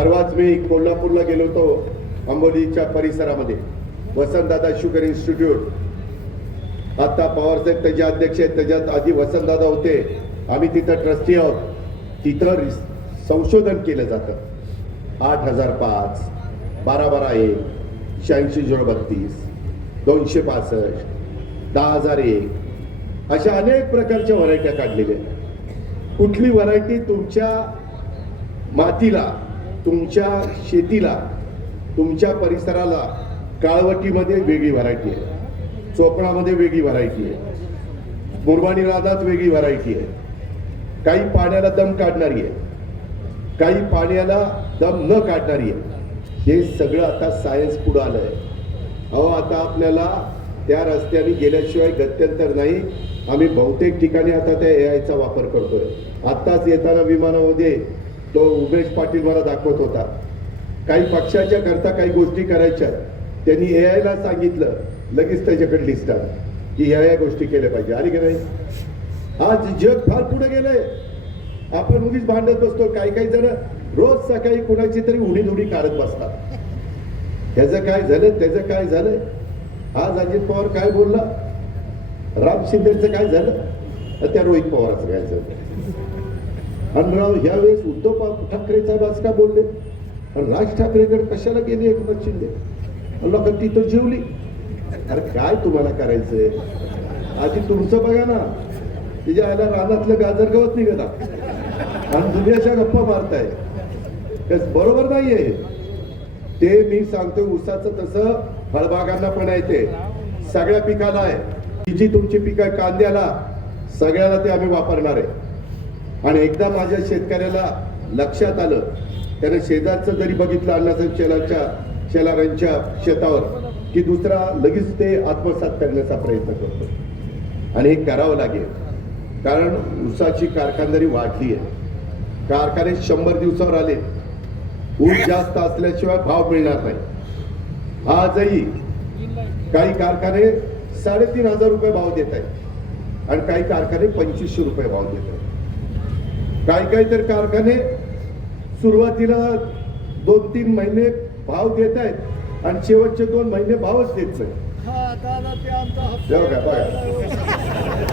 परवाच मी कोल्हापूरला गेलो होतो अंबोलीच्या परिसरामध्ये वसंतदादा शुगर इन्स्टिट्यूट आता पवारसाहेब त्याचे अध्यक्ष आहेत त्याच्यात आधी वसंतदादा होते आम्ही तिथं ट्रस्टी आहोत तिथं संशोधन केलं जातं 8005 1212 8632 265 10001 अशा अनेक प्रकारच्या व्हरायट्या काढलेल्या आहेत कुठली व्हरायटी तुमच्या मातीला तुमच्या शेतीला तुमच्या परिसराला काळवटीमध्ये वेगळी व्हरायटी आहे चोपडामध्ये वेगळी व्हरायटी आहे मुरबाणी राधात वेगळी व्हरायटी आहे काही पाण्याला दम काढणारी आहे काही पाण्याला दम न काढणारी आहे हे सगळं आता सायन्स पुढे आलंय अहो आता आपल्याला त्या रस्त्याने गेल्याशिवाय गत्यंतर नाही आम्ही बहुतेक ठिकाणी आता त्या एआयचा वापर करतोय आत्ताच येताना विमानामध्ये तो उमेश पाटील मला दाखवत होता काही पक्षाच्या करता काही गोष्टी करायच्या त्यांनी एआयला सांगितलं लगेच त्याच्याकडे लिस्ट आली की या गोष्टी केल्या पाहिजे आणि की नाही आज जग फार पुढे गेलंय आपण उगीच भांडत बसतो काही जण रोज सकाळी कुणाची तरी उडी काढत बसतात त्याचं काय झालं त्याचं काय झालं आज अजित पवार काय बोलला राम शिंदेचं काय झालं त्या रोहित पवाराचं काय झालं आणि राव ह्यावेळेस उद्धव ठाकरे साहेब आज का बोलले राज ठाकरेकडे कशाला गेले एकनाथ शिंदे लोक तिथं जेवली अरे काय तुम्हाला करायचंय आधी तुमचं बघा ना तिच्या आयला रानातलं गाजर गवत निघता आणि दुनियाच्या गप्पा मारताय बरोबर नाहीये ते मी सांगतो ऊसाचं तसं फळबागांना पण आहे ते सगळ्या पिकाला आहे जी तुमची पिकं आहे कांद्याला सगळ्याला ते आम्ही वापरणार आहे आणि एकदा माझ्या शेतकऱ्याला लक्षात आलं त्याने शेजारचं जरी बघितलं अण्णासाहेब शेलारांच्या शेतावर की दुसरा लगेच ते आत्मसात करण्याचा प्रयत्न करतो आणि हे करावं लागेल कारण ऊसाची कारखानदारी वाढली आहे कारखाने 100 दिवसावर आले ऊस जास्त असल्याशिवाय भाव मिळणार नाही आजही काही कारखाने 3,500 रुपये भाव देत आहेत आणि काही कारखाने 2500 रुपये भाव देत आहेत काही तर कारखाने सुरुवातीला 2-3 महिने भाव देत आहेत आणि शेवटचे 2 महिने भावच देत नाही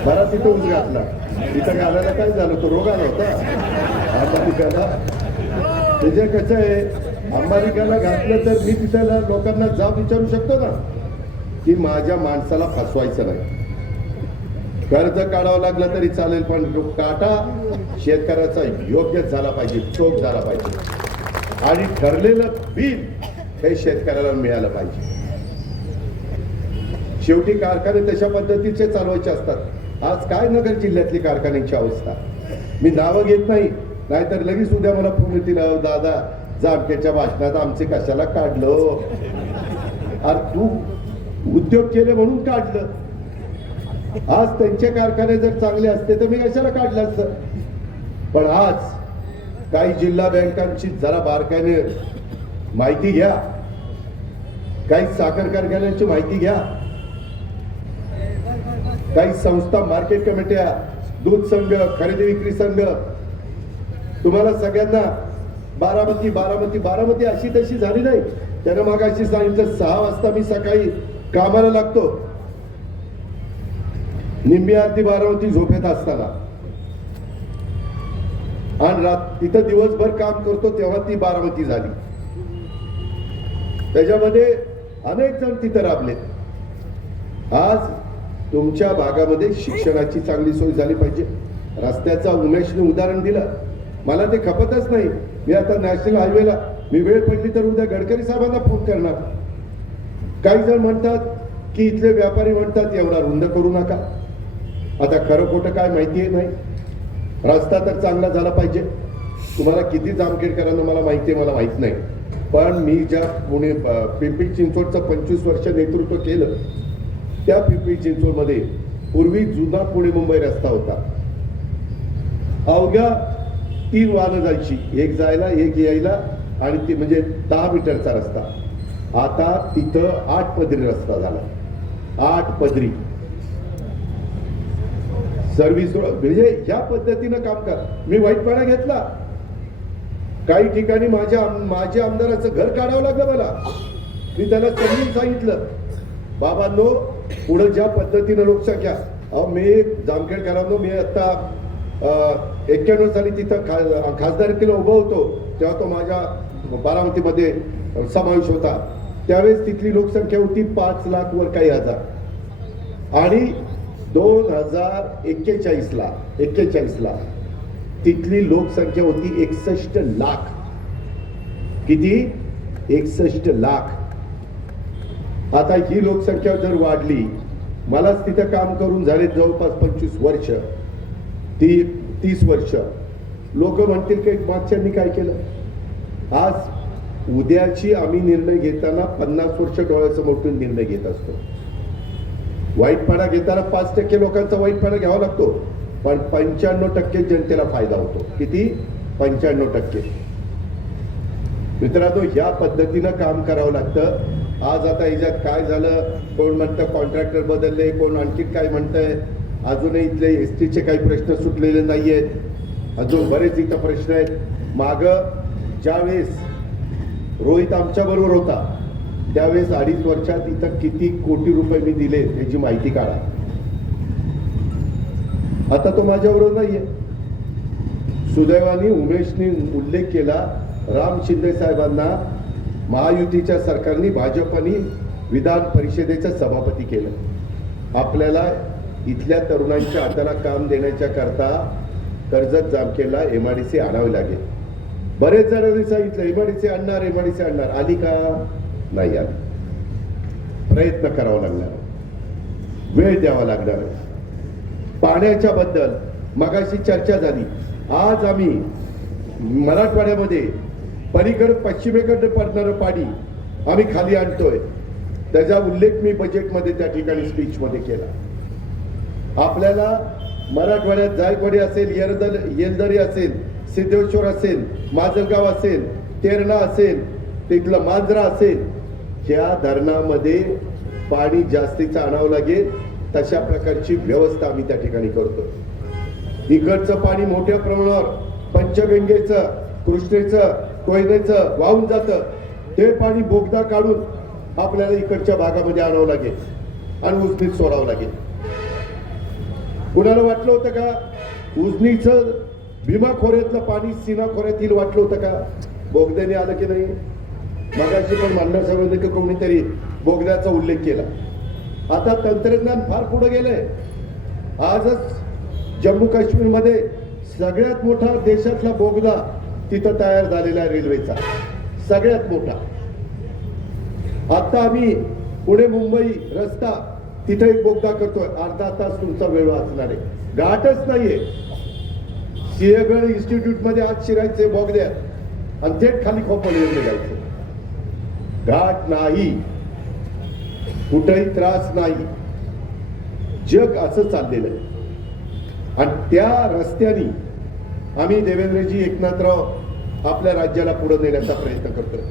बरा तिथं ऊस घातला तिथं घालायला काय झालं तो रोग आला होता अंबारिकाला त्याच्या कसं आहे अंबारिकाला घातलं तर मी तिथं लोकांना जाब विचारू शकतो ना की माझ्या माणसाला फसवायचं नाही कर्ज काढावं लागलं तरी चालेल पण काटा शेतकऱ्याचा योग्य झाला पाहिजे चोख झाला पाहिजे आणि ठरलेलं बिल हे शेतकऱ्याला मिळालं पाहिजे शेवटी कारखाने तशा पद्धतीचे चालवायचे असतात आज काय नगर जिल्ह्यातली कारखान्यांची अवस्था मी नावं घेत नाही नाहीतर लगेच उद्या मला फोन येतील दादा जामखेडच्या भाषणात आमचे कशाला काढलं अरे तू उद्योग केले म्हणून काढलं आज त्यांचे कारखाने जर चांगले असते तर मी कशाला काढलं असतं पण आज काही जिल्हा बँकांची जरा बारकाईने माहिती घ्या काही साखर कारखान्यांची माहिती घ्या काही संस्था मार्केट कमिट्या दूध संघ खरेदी विक्री संघ तुम्हाला सगळ्यांना बारामती अशी तशी झाली नाही त्यानं मग अशी सांगितलं 6 वाजता मी सकाळी कामाला लागतो निम्मी आरती बारामती झोपेत असताना आणि तिथं दिवसभर काम करतो तेव्हा ती बारामती झाली त्याच्यामध्ये अनेक जण तिथं राबलेत आज तुमच्या भागामध्ये शिक्षणाची चांगली सोय झाली पाहिजे रस्त्याचा उमेशने उदाहरण दिलं मला ते खपतच नाही मी आता नॅशनल हायवेला मी वेळ पडली तर उद्या गडकरी साहेबांना फोन करणार काही जण म्हणतात की इथले व्यापारी म्हणतात एवढा रुंद करू नका आता खरं खोटं काय माहिती नाही रस्ता तर चांगला झाला पाहिजे तुम्हाला किती जामखेडकरांना मला माहिती आहे मला माहित नाही पण मी ज्या पुणे पिंपरी चिंचवडचं 25 वर्ष नेतृत्व केलं त्या पिंपरी चिंचवडमध्ये पूर्वी जुना पुणे मुंबई रस्ता होता अवघ्या 3 वाहनं जायची एक जायला एक यायला आणि ती म्हणजे 10 मीटरचा रस्ता आता तिथं 8 पदरी रस्ता झाला 8 पदरी सर्व्हिस म्हणजे या पद्धतीनं काम कर मी वाईटपणा घेतला काही ठिकाणी माझ्या आमदाराचं घर काढावं लागलं मला. मी त्याला समजून सांगितलं, बाबांनो पुढे ज्या पद्धतीनं लोकसंख्या, मी जामखेडकरांनो, मी आता 91 साली तिथं खासदारकीला उभं होतो, तेव्हा तो माझ्या बारामतीमध्ये समावेश होता. त्यावेळेस तिथली लोकसंख्या होती 5 लाख वर काही हजार, आणि 2041 ला तिथली लोकसंख्या होती 61 लाख. किती? 61 लाख. आता ही लोकसंख्या जर वाढली, मलाच तिथं काम करून झाले जवळपास 25 वर्ष, 30 वर्ष. लोक म्हणतील की मागच्यांनी काय केलं. आज उद्याची आम्ही निर्णय घेताना 50 वर्ष डोळ्यासमोर ठेवून निर्णय घेत असतो. वाईटपणा घेताना 5% लोकांचा वाईटपणा घ्यावा लागतो, पण 95% जनतेला फायदा होतो. किती? 95%. मित्रांनो, या पद्धतीनं काम करावं लागतं. आज आता याच्यात काय झालं, कोण म्हणतं कॉन्ट्रॅक्टर बदलले, कोण आणखी काय म्हणतंय. अजूनही इथले एसटीचे काही प्रश्न सुटलेले नाहीयेत, अजून बरेच इथं प्रश्न आहेत. मागं ज्यावेळेस रोहित आमच्या बरोबर होता, त्यावेळेस 2.5 वर्षात इथं किती कोटी रुपये मी दिले याची माहिती काढा. आता तो माझ्याबरोबर नाहीये. सुदैवाने उमेशने उल्लेख केला, राम शिंदे साहेबांना महायुतीच्या सरकारने, भाजपने विधान परिषदेचं सभापती केलं. आपल्याला इथल्या तरुणांच्या हाताला काम देण्याच्या करता कर्जत जामखेडला MIDC आणावी लागेल. बरेच जणांनी सांगितलं MIDC आणणार, MIDC आणणार. आली का? नाही आली. प्रयत्न करावा लागणार, वेळ द्यावा लागणार. पाण्याच्या बद्दल मगाशी चर्चा झाली. आज आम्ही मराठवाड्यामध्ये पलीकडे पश्चिमेकडे पडणारं पाणी आम्ही खाली आणतोय. त्याचा उल्लेख मी बजेटमध्ये त्या ठिकाणी स्पीचमध्ये केला. आपल्याला मराठवाड्यात जायकवाडी असेल, येलदरी असेल, सिद्धेश्वर असेल, माजलगाव असेल, तेरणा असेल, तिथलं मांजरा असेल, ह्या धरणामध्ये पाणी जास्तीचं आणावं लागेल. तशा प्रकारची व्यवस्था आम्ही त्या ठिकाणी करतो. इकडचं पाणी मोठ्या प्रमाणावर पंचगंगेचं, कृष्णेचं, कोयनेचं वाहून जातं. ते पाणी बोगदा काढून आपल्याला इकडच्या भागामध्ये आणावं लागेल आणि उजनीत सोडावं लागेल. कुणाला वाटलं होतं का उजनीचं भीमा खोऱ्यातलं पाणी सीना खोऱ्यात येईल? वाटलं होतं का? बोगद्याने आलं की नाही? मगाशी पण मांडर साहेबांनी कोणीतरी बोगद्याचा उल्लेख केला. आता तंत्रज्ञान फार पुढे गेलंय. आजच जम्मू काश्मीरमध्ये सगळ्यात मोठा देशातला बोगदा तिथं तयार झालेला आहे, रेल्वेचा सगळ्यात मोठा. आता आम्ही पुणे मुंबई रस्ता तिथे एक बोगदा करतोय. अर्धा तास तुमचा वेळ वाचणार आहे. घाटच नाहीये. सिंहगड इन्स्टिट्यूट मध्ये आज शिरायचे बोगद्यात आणि थेट खाली खोपोलीवर निघायचं. घाट नाही, कुठेही त्रास नाही. जग असं चाललेलं आहे. आणि त्या रस्त्याने आम्ही देवेंद्रजी एकनाथराव आपल्या राज्याला पुढे नेण्याचा प्रयत्न करतोय.